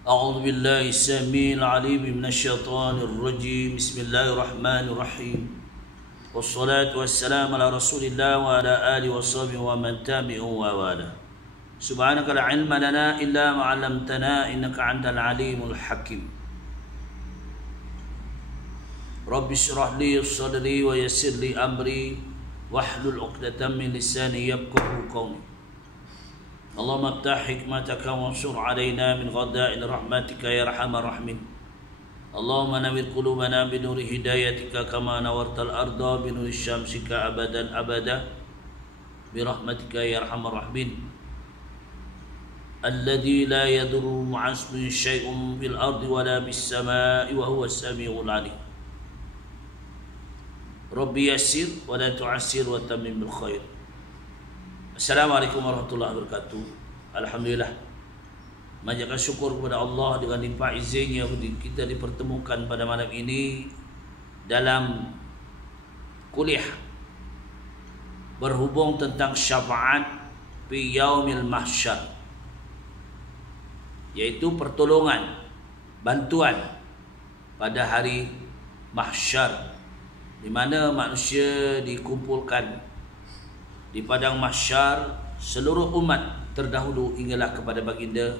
أعوذ بالله السميع العليم من الشيطان الرجيم. بسم الله الرحمن الرحيم. والصلاة والسلام على رسول الله وعلى آله وصحبه ومن تبعه ووالاه. سبحانك لا علم لنا إلا ما علمتنا إنك أنت العليم الحكيم. رب اشرح لي صدري ويسر لي أمري واحلل عقدة من لساني يفقهوا قولي. اللهم افتح حكمتك وانشر علينا من غدائن رحمتك يا أرحم الراحمين. اللهم نور قلوبنا بنور هدايتك كما نورت الأرض بنور شمسك أبدا أبدا برحمتك يا أرحم الراحمين. الذي لا يضر مع اسمه شيء في الأرض ولا بالسماء وهو السميع العليم. ربي يسر ولا تعسر وتمم بالخير. Assalamualaikum warahmatullahi wabarakatuh. Alhamdulillah, manjatkan syukur kepada Allah dengan limpah izinnya kita dipertemukan pada malam ini dalam kuliah berhubung tentang syafaat fi yaumil mahsyar, yaitu pertolongan, bantuan pada hari mahsyar, di mana manusia dikumpulkan di padang mahsyar, seluruh umat terdahulu hinggalah kepada baginda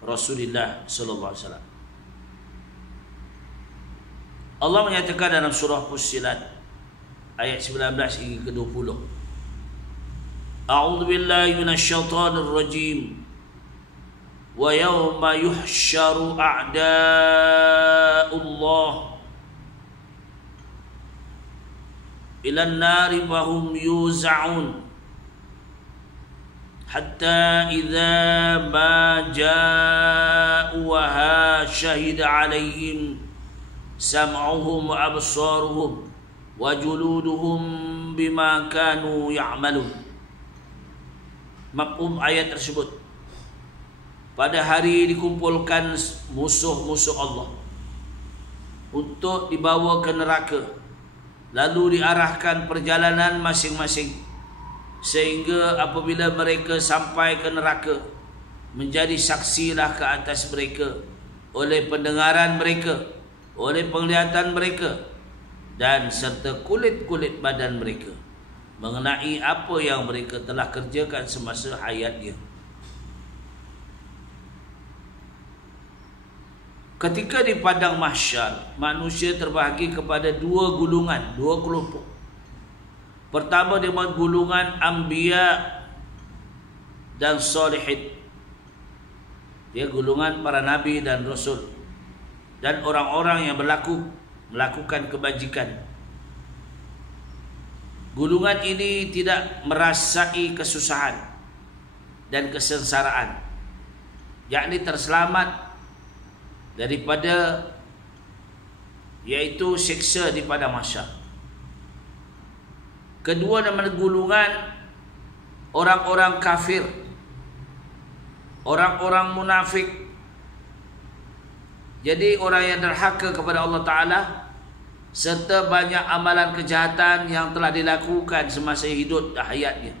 Rasulullah sallallahu alaihi wasallam. Allah menyatakan dalam surah Fussilat ayat 19 hingga ke-20. A'udzu billahi minasyaitonir rajim. Wa yauma yuhsyaru a'da'ullah ila an-nari wa hum yuz'un hatta idza ma ja'uha syahida 'alaihim sam'uhum wa absaruhum wa juluduhum bima kanu ya'malun. Mafhum ayat tersebut, pada hari dikumpulkan musuh-musuh Allah untuk dibawa ke neraka, lalu diarahkan perjalanan masing-masing, sehingga apabila mereka sampai ke neraka, menjadi saksilah ke atas mereka oleh pendengaran mereka, oleh penglihatan mereka, dan serta kulit-kulit badan mereka mengenai apa yang mereka telah kerjakan semasa hayatnya. Ketika di padang mahsyar, manusia terbahagi kepada dua gulungan, dua kelompok. Pertama dengan gulungan anbiya dan salihin. Dia gulungan para nabi dan rasul dan orang-orang yang melakukan kebajikan. Gulungan ini tidak merasai kesusahan dan kesengsaraan, yakni terselamat daripada yaitu siksa di padang mahsyar. Kedua nama gulungan orang-orang kafir, orang-orang munafik. Jadi orang yang derhaka kepada Allah Ta'ala serta banyak amalan kejahatan yang telah dilakukan semasa hidup dan hayatnya.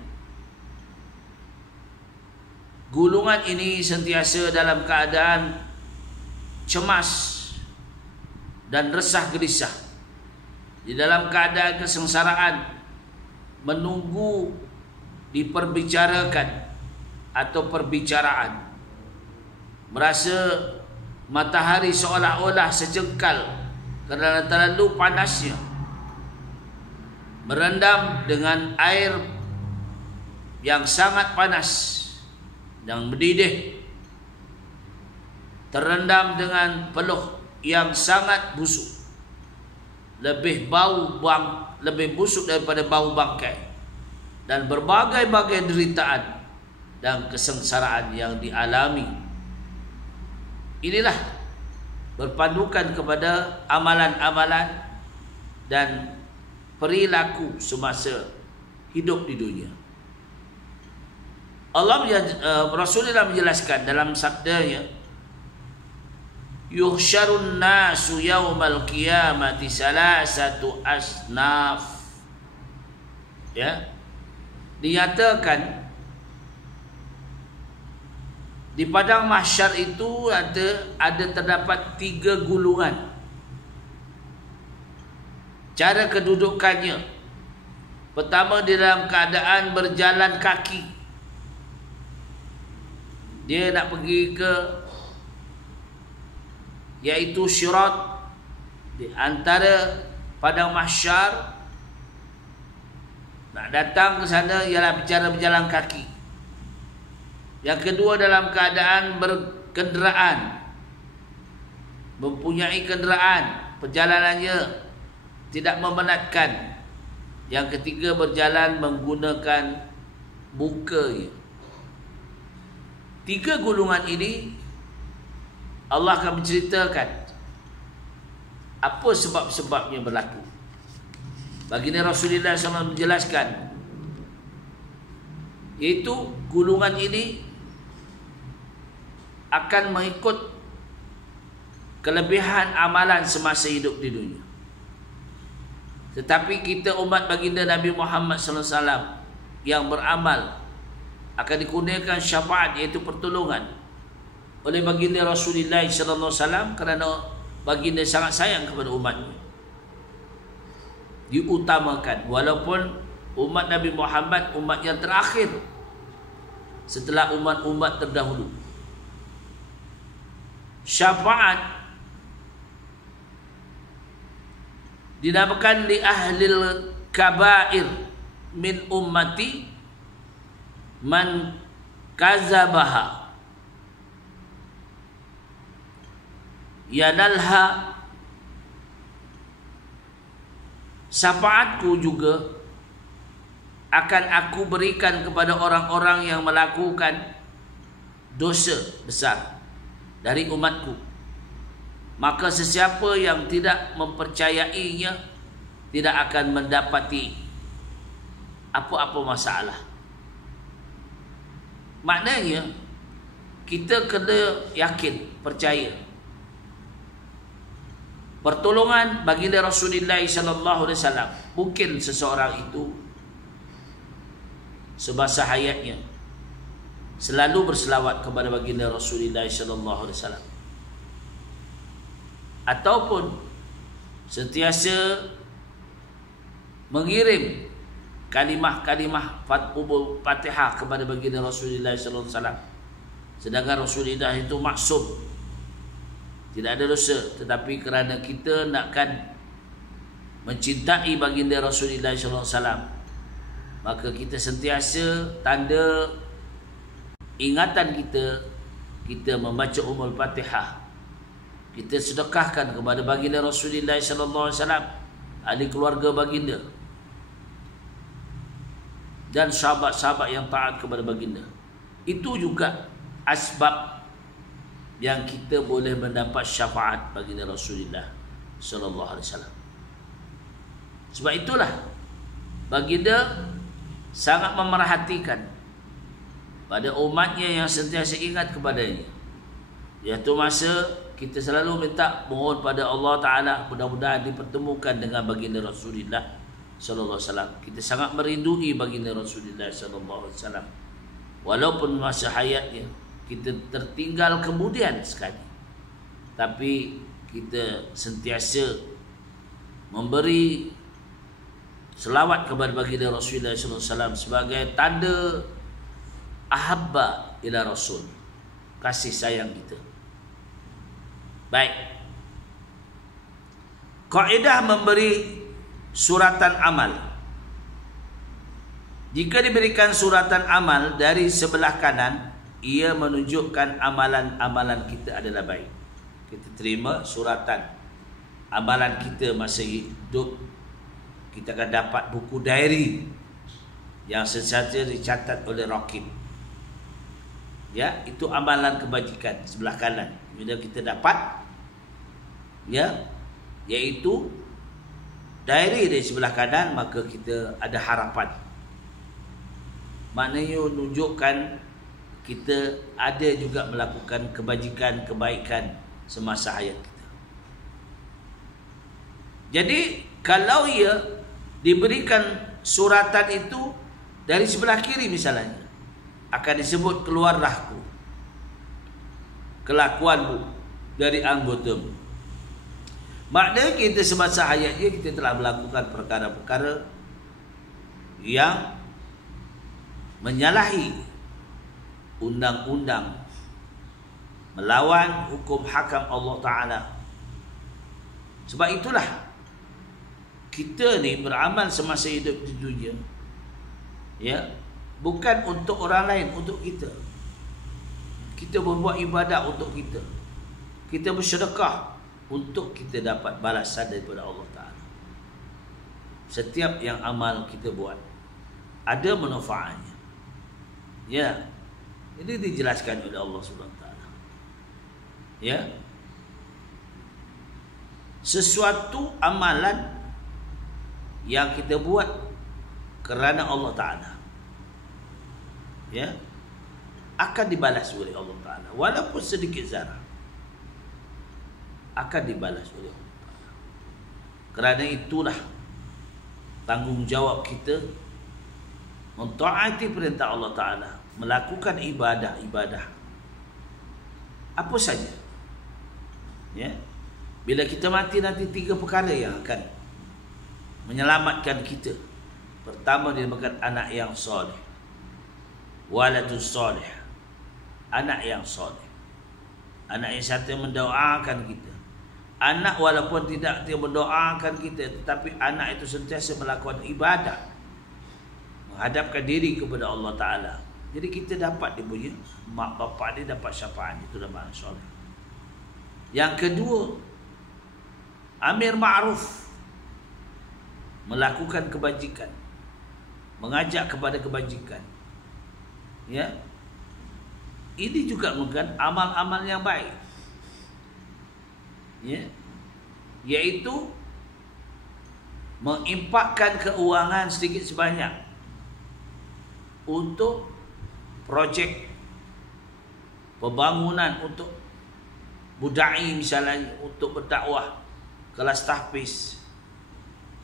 Gulungan ini sentiasa dalam keadaan cemas dan resah gelisah, di dalam keadaan kesengsaraan, menunggu diperbicarakan atau perbicaraan, merasa matahari seolah-olah sejengkal kerana terlalu panasnya, merendam dengan air yang sangat panas dan mendidih, terendam dengan peluh yang sangat busuk, lebih busuk daripada bau bangkai, dan berbagai-bagai deritaan dan kesengsaraan yang dialami. Inilah berpandukan kepada amalan-amalan dan perilaku semasa hidup di dunia. Rasulullah menjelaskan dalam sabdanya, yuhsyarun nasu yaumal qiyamati salasatu asnaf. Ya, dinyatakan Di padang mahsyar itu ada terdapat 3 gulungan. Cara kedudukannya, pertama di dalam keadaan berjalan kaki. Dia nak pergi ke iaitu Sirat, di antara padang mahsyar. Nak datang ke sana ialah cara berjalan kaki. Yang kedua dalam keadaan berkenderaan, mempunyai kenderaan, perjalanannya tidak memenatkan. Yang ketiga berjalan menggunakan muka. 3 golongan ini Allah akan menceritakan apa sebab-sebabnya berlaku. Baginda Rasulullah SAW menjelaskan, iaitu golongan ini akan mengikut kelebihan amalan semasa hidup di dunia. Tetapi kita umat baginda Nabi Muhammad SAW yang beramal akan dikurniakan syafaat, iaitu pertolongan oleh baginda Rasulullah SAW, kerana baginda sangat sayang kepada umatnya. Diutamakan, walaupun umat Nabi Muhammad umat yang terakhir setelah umat-umat terdahulu. Syafaat dinamakan li ahlil kabair min ummati man kazabaha yanalha. Syafaatku juga akan aku berikan kepada orang-orang yang melakukan dosa besar dari umatku. Maka sesiapa yang tidak mempercayainya tidak akan mendapati apa-apa masalah. Maknanya kita kena yakin, percaya pertolongan baginda Rasulullah SAW. Mungkin seseorang itu semasa hayatnya selalu berselawat kepada baginda Rasulullah SAW, ataupun sentiasa mengirim kalimah-kalimah Fatihah kepada baginda Rasulullah SAW. Sedangkan Rasulullah itu maksum, tidak ada dosa, tetapi kerana kita nakkan mencintai baginda Rasulullah SAW, maka kita sentiasa tanda ingatan kita membaca Ummul Fatihah. Kita sedekahkan kepada baginda Rasulullah SAW, ahli keluarga baginda dan sahabat-sahabat yang taat kepada baginda. Itu juga asbab yang kita boleh mendapat syafaat baginda Rasulullah SAW. Sebab itulah baginda sangat memerhatikan pada umatnya yang sentiasa ingat kepadanya. Iaitu masa kita selalu minta, mohon pada Allah Ta'ala mudah-mudahan dipertemukan dengan baginda Rasulullah SAW. Kita sangat merindui baginda Rasulullah SAW, walaupun masa hayatnya kita tertinggal kemudian sekali, tapi kita sentiasa memberi selawat kepada baginda Rasulullah SAW sebagai tanda ahabba ila Rasul, kasih sayang kita. Baik, kaedah memberi suratan amal. Jika diberikan suratan amal dari sebelah kanan, ia menunjukkan amalan-amalan kita adalah baik. Kita terima suratan amalan kita masa hidup, kita akan dapat buku diary yang sentiasa dicatat oleh Raqib. Ya, itu amalan kebajikan sebelah kanan. Bila kita dapat, ya, iaitu diary dari sebelah kanan, maka kita ada harapan. Maknanya menunjukkan kita ada juga melakukan kebajikan, kebaikan semasa hayat kita. Jadi kalau ia diberikan suratan itu dari sebelah kiri misalnya, akan disebut keluarlahku. kelakuanmu, dari anggotamu. Maknanya kita semasa hayatnya kita telah melakukan perkara-perkara yang menyalahi undang-undang, melawan hukum hakam Allah Ta'ala. Sebab itulah kita ni beramal semasa hidup di dunia, ya, bukan untuk orang lain, untuk kita. Kita berbuat ibadat untuk kita. Kita bersedekah untuk kita dapat balasan daripada Allah Ta'ala. Setiap yang amal kita buat ada manfaatnya, ya. Ini dijelaskan oleh Allah Subhanahu Wa Ta'ala, ya. Sesuatu amalan yang kita buat kerana Allah Ta'ala, ya, akan dibalas oleh Allah Ta'ala. Walaupun sedikit zarah, akan dibalas oleh Allah Ta'ala. Kerana itulah tanggungjawab kita mentaati perintah Allah Ta'ala, melakukan ibadah-ibadah apa saja, ya. Bila kita mati nanti 3 perkara yang akan menyelamatkan kita. Pertama, dinamakan anak yang soleh, waladun soleh, anak yang soleh, anak yang satu mendoakan kita. Anak walaupun tidak dia mendoakan kita, tetapi anak itu sentiasa melakukan ibadah, menghadapkan diri kepada Allah Ta'ala. Jadi kita dapat dia punya mak bapak dia dapat syafaat. Itu nama soleh. Yang kedua, amir ma'ruf, melakukan kebajikan, mengajak kepada kebajikan, ya. Ini juga bukan amal-amal yang baik, ya, yaitu menginfakkan keuangan sedikit sebanyak untuk projek pembangunan, untuk budai misalnya, untuk berdakwah, kelas tahfiz,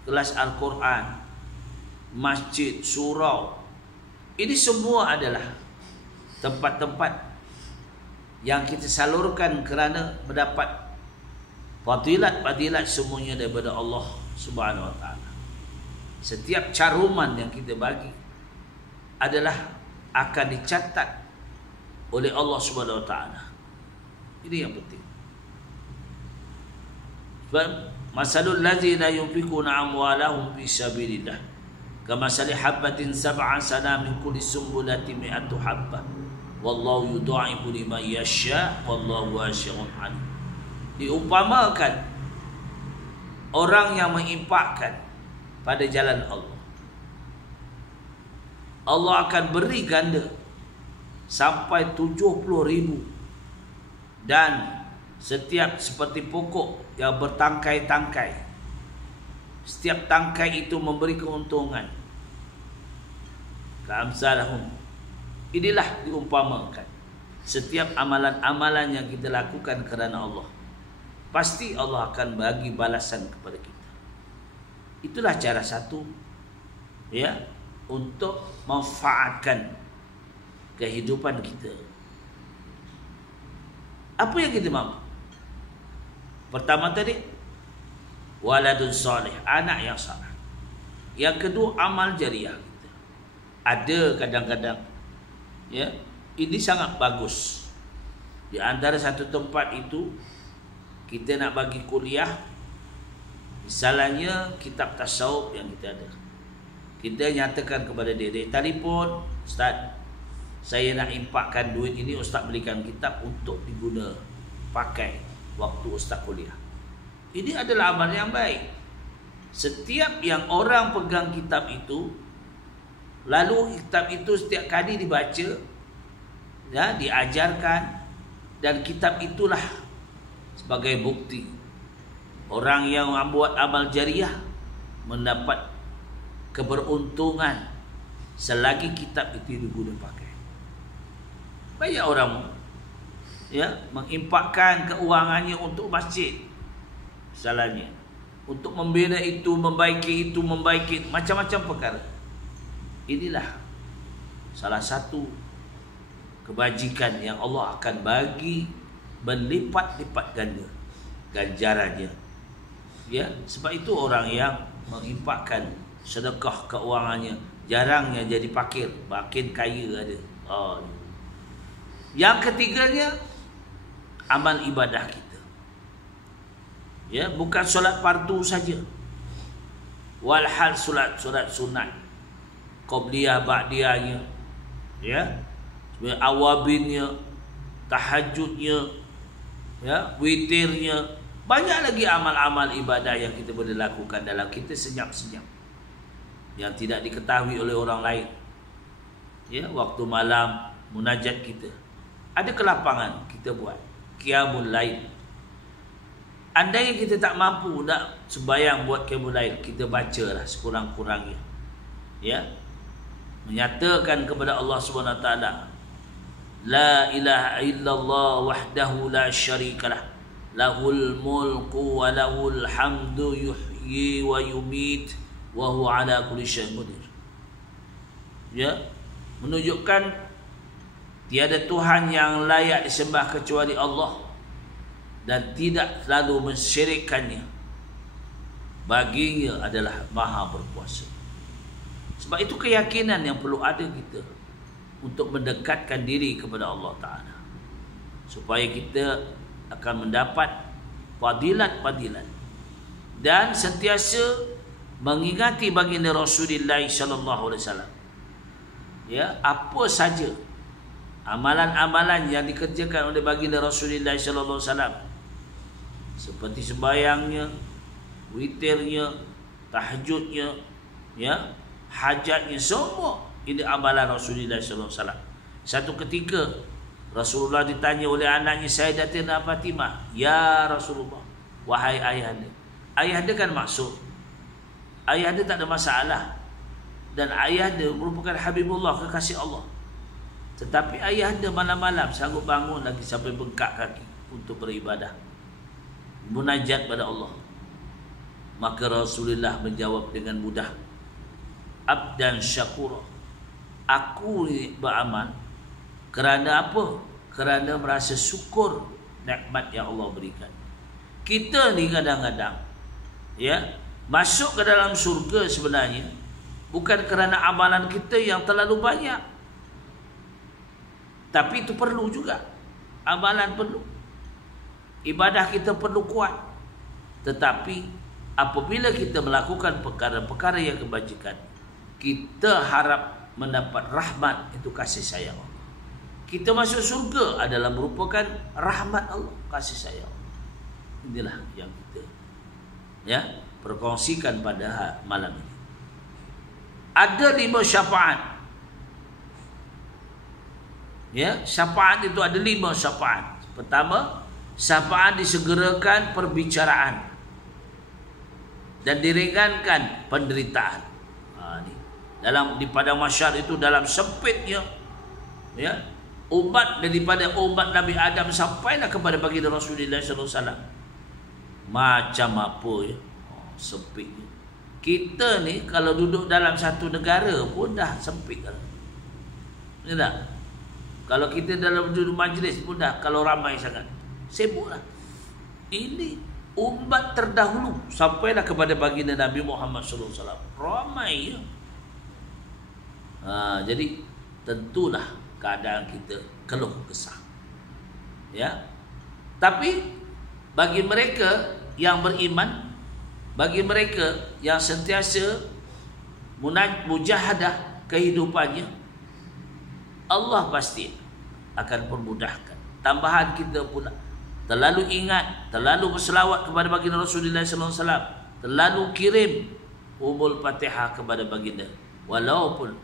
kelas Al-Quran, masjid, surau. Ini semua adalah tempat-tempat yang kita salurkan kerana mendapat fadilat-fadilat semuanya daripada Allah Subhanahu Wa Ta'ala. Setiap caruman yang kita bagi adalah akan dicatat oleh Allah Subhanahu Wa Ta'ala. Ini yang penting. Sebab masalul ladzina yunfikuna amwalahum fi sabilillah kamasali habbatin sab'a sanamin kulli sumbulatin mi'atu habbah wallahu yudha'ifu liman yasha wallahu wasi'un alim. Diumpamakan orang yang menginfakkan pada jalan Allah, Allah akan beri ganda sampai 70,000, dan setiap seperti pokok yang bertangkai-tangkai, setiap tangkai itu memberi keuntungan. Ka'amsalahum. Inilah diumpamakan setiap amalan-amalan yang kita lakukan kerana Allah, pasti Allah akan bagi balasan kepada kita. Itulah cara satu, ya, untuk memanfaatkan kehidupan kita. Apa yang kita mampu? Pertama tadi, waladun soleh, anak yang saleh. Yang kedua, amal jariah kita. Ada kadang-kadang, ya, ini sangat bagus. Di antara satu tempat itu kita nak bagi kuliah, misalnya kitab tasawuf yang kita ada, kita nyatakan kepada dia telefon, Ustaz, saya nak infakkan duit ini, Ustaz belikan kitab untuk diguna pakai waktu Ustaz kuliah. Ini adalah amal yang baik. Setiap yang orang pegang kitab itu, lalu kitab itu setiap kali dibaca, ya, diajarkan, dan kitab itulah sebagai bukti orang yang membuat amal jariah mendapat keberuntungan selagi kitab itu diguna pakai. Banyak orang, ya, menginfakkan keuangannya untuk masjid, misalnya, untuk membina itu, membaiki itu, membaiki macam-macam perkara. Inilah salah satu kebajikan yang Allah akan bagi berlipat-lipat ganda ganjarannya. Ya, sebab itu orang yang menginfakkan sedekah keuangannya jarangnya jadi fakir, makin kaya ada. Yang ketiganya, amal ibadah kita. Ya, bukan solat fardu saja. Walhal solat sunat, qabliyah ba'diyahnya, ya, awabinnya, tahajudnya, ya, witirnya, banyak lagi amal-amal ibadah yang kita boleh lakukan dalam kita senyap-senyap yang tidak diketahui oleh orang lain. Ya, waktu malam munajat kita, ada kelapangan kita buat qiyamul lail. Andai kita tak mampu nak sembahyang buat qiyamul lail, kita bacalah sekurang-kurangnya. Ya, menyatakan kepada Allah Subhanahu wa taala, la ilaha illallah wahdahu la syarikalah, lahul mulku wa lahul hamdu yuhyi wa yumit wa huwa ala kulli syai'in qadir. Ya, menunjukkan tiada Tuhan yang layak disembah kecuali Allah dan tidak selalu mensyirikkannya. Baginya adalah Maha berkuasa. Sebab itu keyakinan yang perlu ada kita untuk mendekatkan diri kepada Allah Ta'ala, supaya kita akan mendapat fadilat-fadilat dan sentiasa mengingati baginda Rasulullah sallallahu alaihi wasallam. Ya, apa saja amalan-amalan yang dikerjakan oleh baginda Rasulullah sallallahu alaihi wasallam, seperti sembahyangnya, witirnya, tahajudnya, ya, hajatnya, semua ini amalan Rasulullah sallallahu alaihi wasallam. Satu ketika Rasulullah ditanya oleh anaknya Sayyidatina Fatimah, "Ya Rasulullah, wahai ayahanda." Ayahanda kan maksud, ayahanda tak ada masalah, dan ayahanda merupakan Habibullah, kekasih Allah. Tetapi ayahanda malam-malam sanggup bangun lagi sampai bengkak kaki untuk beribadah, munajat pada Allah. Maka Rasulullah menjawab dengan mudah, "Abdan syakura." Aku beramal kerana apa? Kerana merasa syukur nikmat yang Allah berikan. Kita ni kadang-kadang, ya, masuk ke dalam syurga sebenarnya bukan kerana amalan kita yang terlalu banyak. Tapi itu perlu juga. Amalan perlu. Ibadah kita perlu kuat. Tetapi apabila kita melakukan perkara-perkara yang kebajikan, kita harap mendapat rahmat, itu kasih sayang Allah. Kita masuk surga adalah merupakan rahmat Allah, kasih sayang. Inilah yang kita, ya, perkongsikan pada malam ini. Ada 5 syafaat. Ya, syafaat itu ada 5 syafaat. Pertama, syafaat disegerakan perbicaraan dan diringankan penderitaan. Di padang mahsyar itu, dalam sempitnya, ya, umat daripada umat Nabi Adam sampailah kepada baginda Rasulullah sallallahu alaihi wasallam. Macam apa, ya, sempitnya. Kita ni kalau duduk dalam satu negara pun dah sempit kan. Ya tak? Kalau kita dalam duduk majlis pun dah, kalau ramai sangat, sibuklah. Ini umat terdahulu sampailah kepada baginda Nabi Muhammad sallallahu alaihi wasallam. Ramai, ya. Jadi tentulah keadaan kita keluh kesah, ya. Tapi bagi mereka yang beriman, bagi mereka yang sentiasa mujahadah kehidupannya, Allah pasti akan permudahkan. Tambahan kita pula terlalu ingat, terlalu berselawat kepada baginda Rasulullah sallallahu alaihi wasallam, terlalu kirim umul Fatihah kepada baginda, walaupun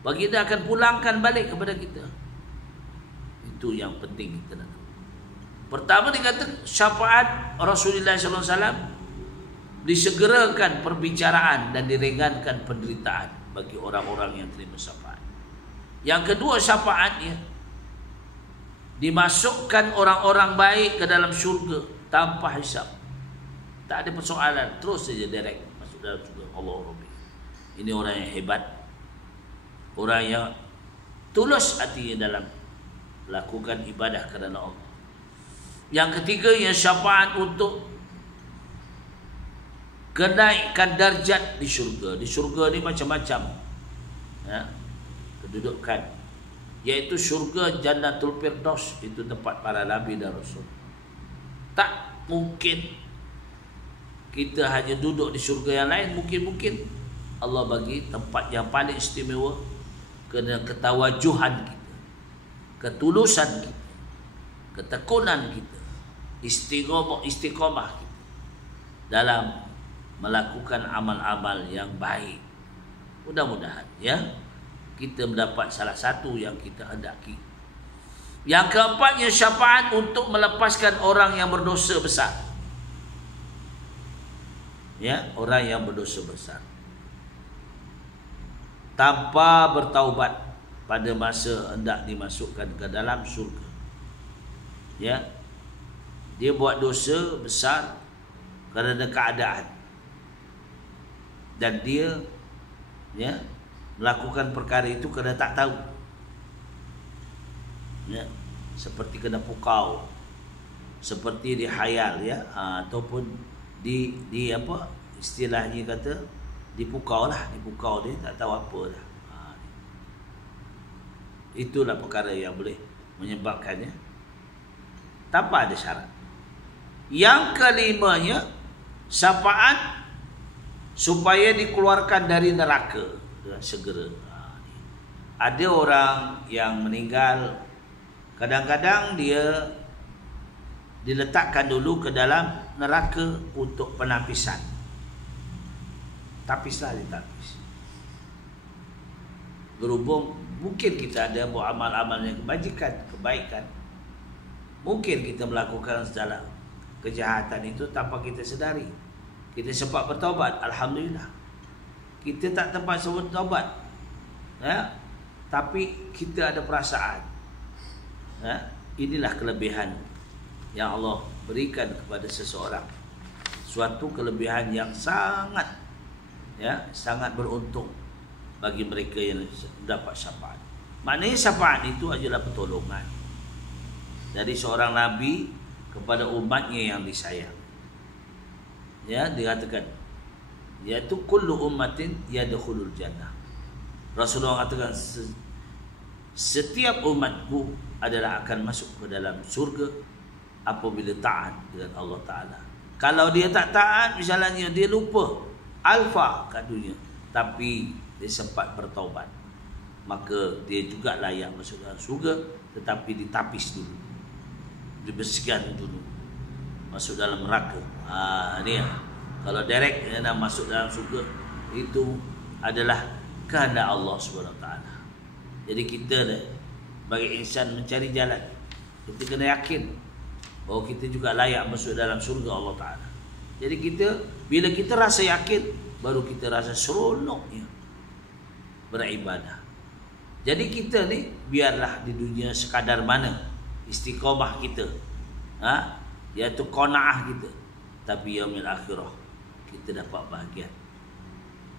baginda akan pulangkan balik kepada kita. Itu yang penting kita nak tahu. Pertama dikatakan syafaat Rasulullah sallallahu alaihi wasallam, disegerakan perbicaraan dan diringankan penderitaan bagi orang-orang yang terima syafaat. Yang kedua, syafaatnya dimasukkan orang-orang baik ke dalam syurga tanpa hisab. Tak ada persoalan, terus saja direct masuk dalam syurga. Allah Rabbi. Ini orang yang hebat, orang yang tulus hatinya dalam lakukan ibadah kerana Allah. Yang ketiga yang syafaat untuk kenaikan darjat di syurga. Di syurga ni macam-macam ya, kedudukan, yaitu syurga Jannatul Firdaus, itu tempat para nabi dan rasul. Tak mungkin kita hanya duduk di syurga yang lain. Mungkin Allah bagi tempat yang paling istimewa kerana ketawajuhan kita, ketulusan kita, ketekunan kita, istiqamah kita dalam melakukan amal-amal yang baik. Mudah-mudahan ya kita mendapat salah satu yang kita hendaki. Yang keempatnya syafaat untuk melepaskan orang yang berdosa besar. Ya, orang yang berdosa besar tanpa bertaubat pada masa hendak dimasukkan ke dalam syurga. Ya, dia buat dosa besar kerana keadaan, dan dia ya melakukan perkara itu kerana tak tahu. Ya, seperti kena pukau, seperti dihayal ya, ataupun di apa istilahnya kata dipukau dia tak tahu apa dah. Itulah perkara yang boleh menyebabkannya tanpa ada syarat. Yang kelimanya syafaat supaya dikeluarkan dari neraka segera. Ada orang yang meninggal, kadang-kadang dia diletakkan dulu ke dalam neraka untuk penapisan. Tapislah ditapis. Berhubung mungkin kita ada buat amal-amal yang kebaikan. Mungkin kita melakukan segala kejahatan itu tanpa kita sedari. Kita sempat bertaubat, alhamdulillah. Kita tak tempat sebut taubat, ya, tapi kita ada perasaan. Ya, inilah kelebihan yang Allah berikan kepada seseorang. Suatu kelebihan yang sangat, ya, sangat beruntung bagi mereka yang dapat syafaat. Maknanya syafaat itu adalah pertolongan dari seorang nabi kepada umatnya yang disayang. Ya, dikatakan iaitu kullu ummatin yadkhulul jannah. Rasulullah katakan setiap umatku adalah akan masuk ke dalam surga apabila taat dengan Allah Ta'ala. Kalau dia tak taat, misalnya dia lupa alfa kat dunia, tapi dia sempat bertaubat, maka dia juga layak masuk dalam surga, tetapi ditapis dulu, dibersihkan dulu, masuk dalam neraka. Ni kalau direct nak masuk dalam surga, itu adalah kehendak Allah SWT. Jadi kita bagi insan mencari jalan, kita kena yakin bahawa kita juga layak masuk dalam surga Allah Ta'ala. Jadi kita, bila kita rasa yakin, baru kita rasa seronoknya beribadah. Jadi kita ni biarlah di dunia sekadar mana istiqamah kita, iaitu qanaah kita, tapi yaumil akhirah kita dapat bahagian.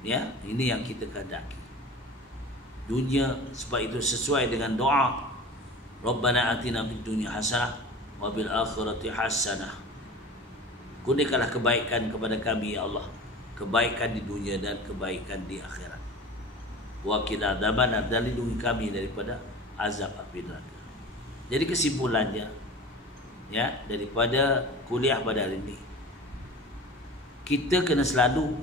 Ya, ini yang kita kehendaki. Dunia, sebab itu sesuai dengan doa Rabbana atina fid dunya hasanah wa bil akhirati hasanah. Kurniakanlah kebaikan kepada kami ya Allah, kebaikan di dunia dan kebaikan di akhirat. Wa qina adzabannar, dan lindungi kami daripada azab api neraka. Jadi kesimpulannya, ya, daripada kuliah pada hari ini, kita kena selalu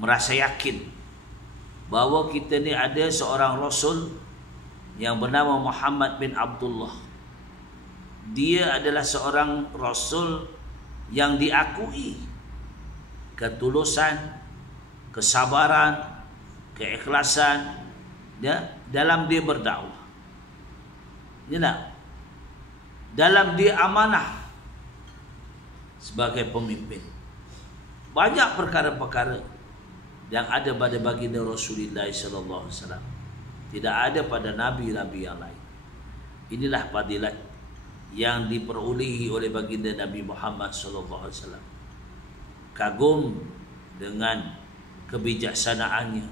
merasa yakin bahawa kita ni ada seorang Rasul yang bernama Muhammad bin Abdullah. Dia adalah seorang Rasul yang diakui ketulusan, kesabaran, keikhlasan, ya, dalam dia berdakwah. Ya, dalam dia amanah sebagai pemimpin. Banyak perkara-perkara yang ada pada baginda Rasulullah sallallahu alaihi wasallam tidak ada pada nabi-nabi yang lain. Inilah fadilat yang diperolehi oleh baginda Nabi Muhammad sallallahu alaihi wasallam. Kagum dengan kebijaksanaannya,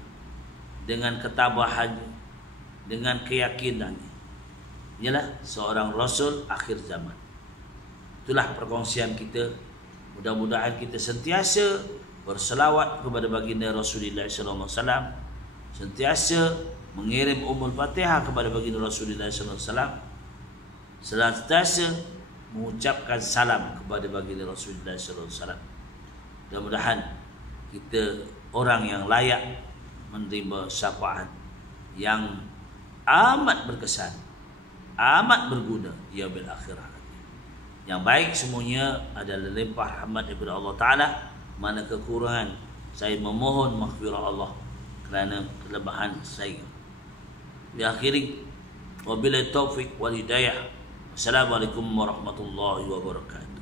dengan ketabahannya, dengan keyakinannya. Ialah seorang rasul akhir zaman. Itulah perkongsian kita. Mudah-mudahan kita sentiasa berselawat kepada baginda Rasulullah sallallahu alaihi wasallam, sentiasa mengirim Ummul Fatihah kepada baginda Rasulullah sallallahu alaihi wasallam, sentiasa mengucapkan salam kepada baginda Rasulullah sallallahu alaihi wasallam. Mudah-mudahan kita orang yang layak menerima syafaat yang amat berkesan, amat berguna ya bil akhirah. Yang baik semuanya adalah limpah rahmat daripada Allah Ta'ala. Mana kekurangan, saya memohon maghfirah Allah kerana kelebihan saya. Di akhiri, wabillahi taufiq wal hidayah. Wassalamualaikum warahmatullahi wabarakatuh.